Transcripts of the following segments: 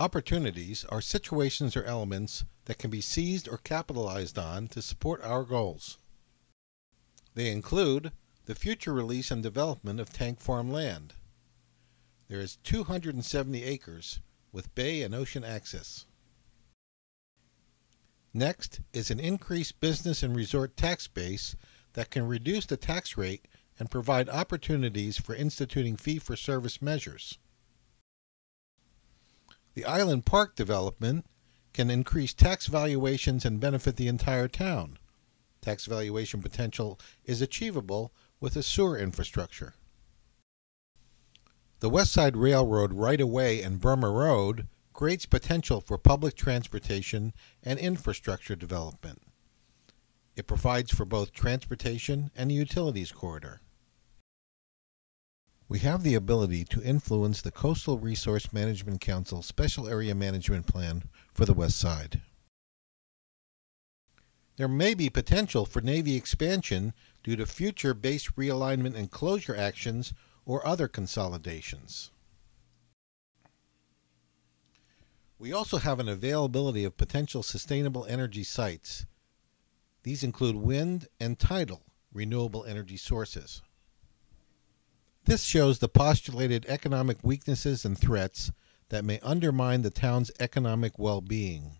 Opportunities are situations or elements that can be seized or capitalized on to support our goals. They include the future release and development of tank farm land. There is 270 acres with bay and ocean access. Next is an increased business and resort tax base that can reduce the tax rate and provide opportunities for instituting fee-for-service measures. The Island Park development can increase tax valuations and benefit the entire town. Tax valuation potential is achievable with a sewer infrastructure. The West Side Railroad right-of-way and Burma Road creates potential for public transportation and infrastructure development. It provides for both transportation and a utilities corridor. We have the ability to influence the Coastal Resource Management Council Special Area Management Plan for the West Side. There may be potential for Navy expansion due to future base realignment and closure actions or other consolidations. We also have an availability of potential sustainable energy sites. These include wind and tidal renewable energy sources. This shows the postulated economic weaknesses and threats that may undermine the town's economic well-being.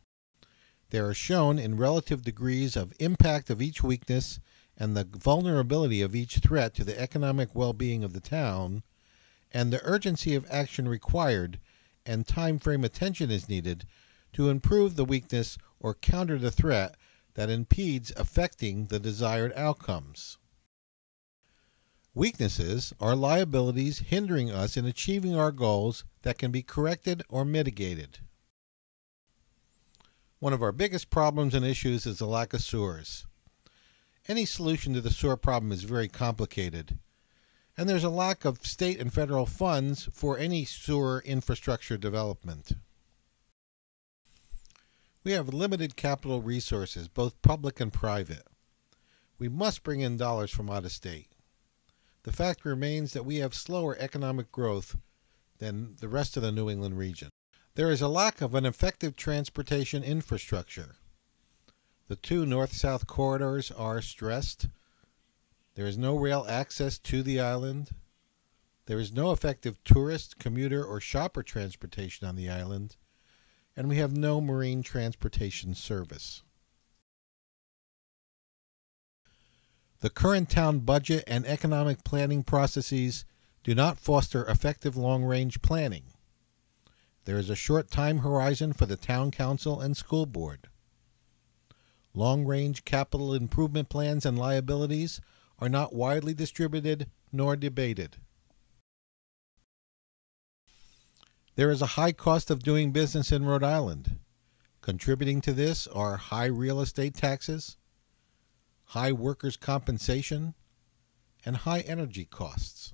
They are shown in relative degrees of impact of each weakness and the vulnerability of each threat to the economic well-being of the town, and the urgency of action required and time frame attention is needed to improve the weakness or counter the threat that impedes affecting the desired outcomes. Weaknesses are liabilities hindering us in achieving our goals that can be corrected or mitigated. One of our biggest problems and issues is the lack of sewers. Any solution to the sewer problem is very complicated, and there's a lack of state and federal funds for any sewer infrastructure development. We have limited capital resources, both public and private. We must bring in dollars from out of state. The fact remains that we have slower economic growth than the rest of the New England region. There is a lack of an effective transportation infrastructure. The two north-south corridors are stressed. There is no rail access to the island. There is no effective tourist, commuter, or shopper transportation on the island. And we have no marine transportation service. The current town budget and economic planning processes do not foster effective long-range planning. There is a short time horizon for the town council and school board. Long-range capital improvement plans and liabilities are not widely distributed nor debated. There is a high cost of doing business in Rhode Island. Contributing to this are high real estate taxes, high workers' compensation, and high energy costs.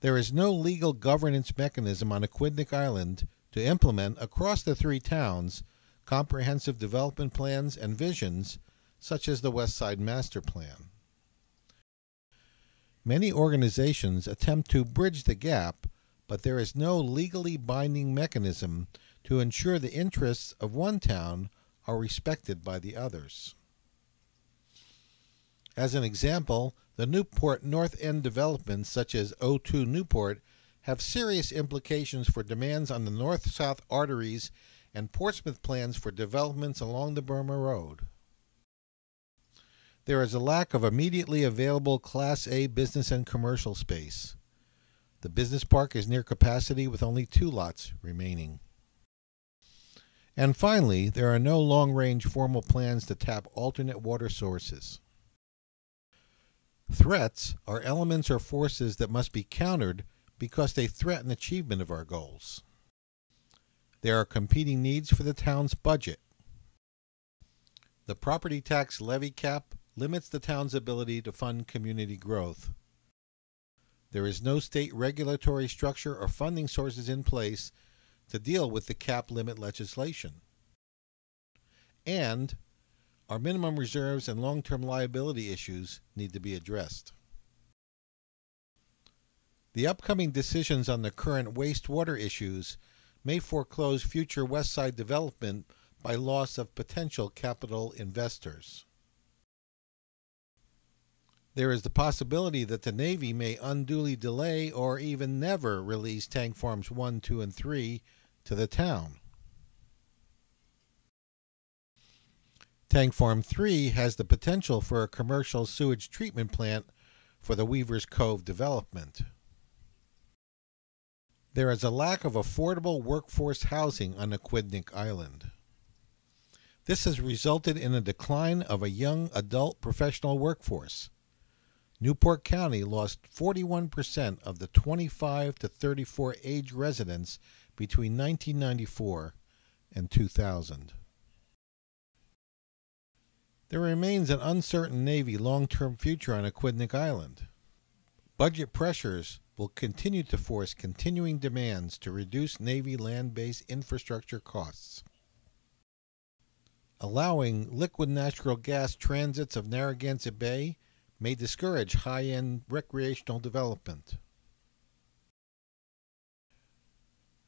There is no legal governance mechanism on Aquidneck Island to implement across the three towns comprehensive development plans and visions such as the West Side Master Plan. Many organizations attempt to bridge the gap, but there is no legally binding mechanism to ensure the interests of one town are respected by the others. As an example, the Newport North End developments such as O2 Newport have serious implications for demands on the north-south arteries and Portsmouth plans for developments along the Burma Road. There is a lack of immediately available Class A business and commercial space. The business park is near capacity with only 2 lots remaining. And finally, there are no long-range formal plans to tap alternate water sources. Threats are elements or forces that must be countered because they threaten achievement of our goals. There are competing needs for the town's budget. The property tax levy cap limits the town's ability to fund community growth. There is no state regulatory structure or funding sources in place to deal with the cap limit legislation. And our minimum reserves and long-term liability issues need to be addressed. The upcoming decisions on the current wastewater issues may foreclose future West Side development by loss of potential capital investors. There is the possibility that the Navy may unduly delay or even never release Tank Farms 1, 2, and 3 to the town. Tank Farm 3 has the potential for a commercial sewage treatment plant for the Weaver's Cove development. There is a lack of affordable workforce housing on Aquidneck Island. This has resulted in a decline of a young adult professional workforce. Newport County lost 41% of the 25 to 34 age residents between 1994 and 2000. There remains an uncertain Navy long-term future on Aquidneck Island. Budget pressures will continue to force continuing demands to reduce Navy land-based infrastructure costs. Allowing liquid natural gas transits of Narragansett Bay may discourage high-end recreational development.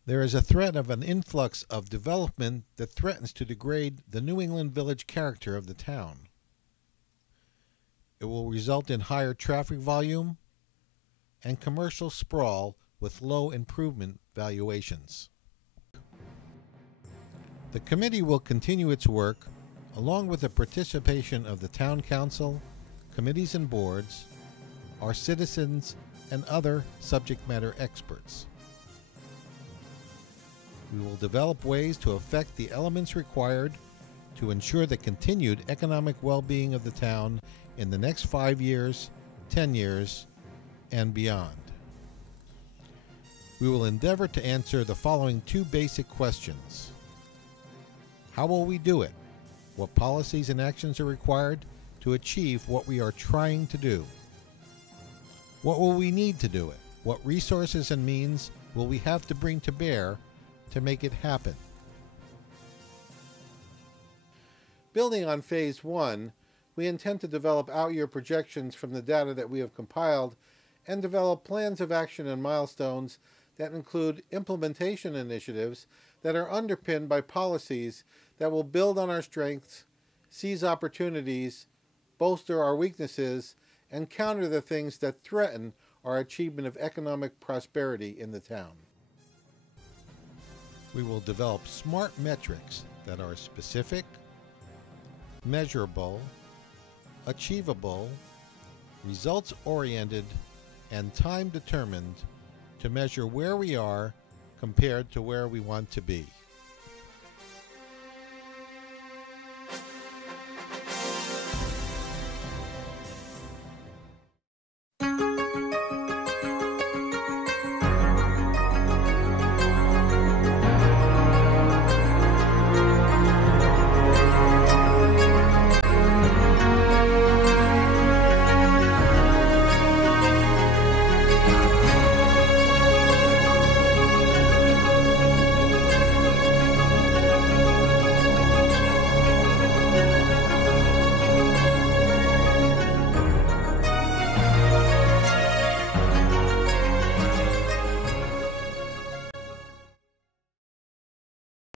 There is a threat of an influx of development that threatens to degrade the New England village character of the town. It will result in higher traffic volume and commercial sprawl with low improvement valuations. The committee will continue its work along with the participation of the Town Council, committees and boards, our citizens, and other subject matter experts. We will develop ways to affect the elements required to ensure the continued economic well-being of the town in the next 5 years, 10 years, and beyond. We will endeavor to answer the following two basic questions. How will we do it? What policies and actions are required to achieve what we are trying to do? What will we need to do it? What resources and means will we have to bring to bear to make it happen? Building on Phase 1, we intend to develop out-year projections from the data that we have compiled and develop plans of action and milestones that include implementation initiatives that are underpinned by policies that will build on our strengths, seize opportunities, bolster our weaknesses, and counter the things that threaten our achievement of economic prosperity in the town. We will develop smart metrics that are specific, measurable, achievable, results-oriented, and time-determined to measure where we are compared to where we want to be.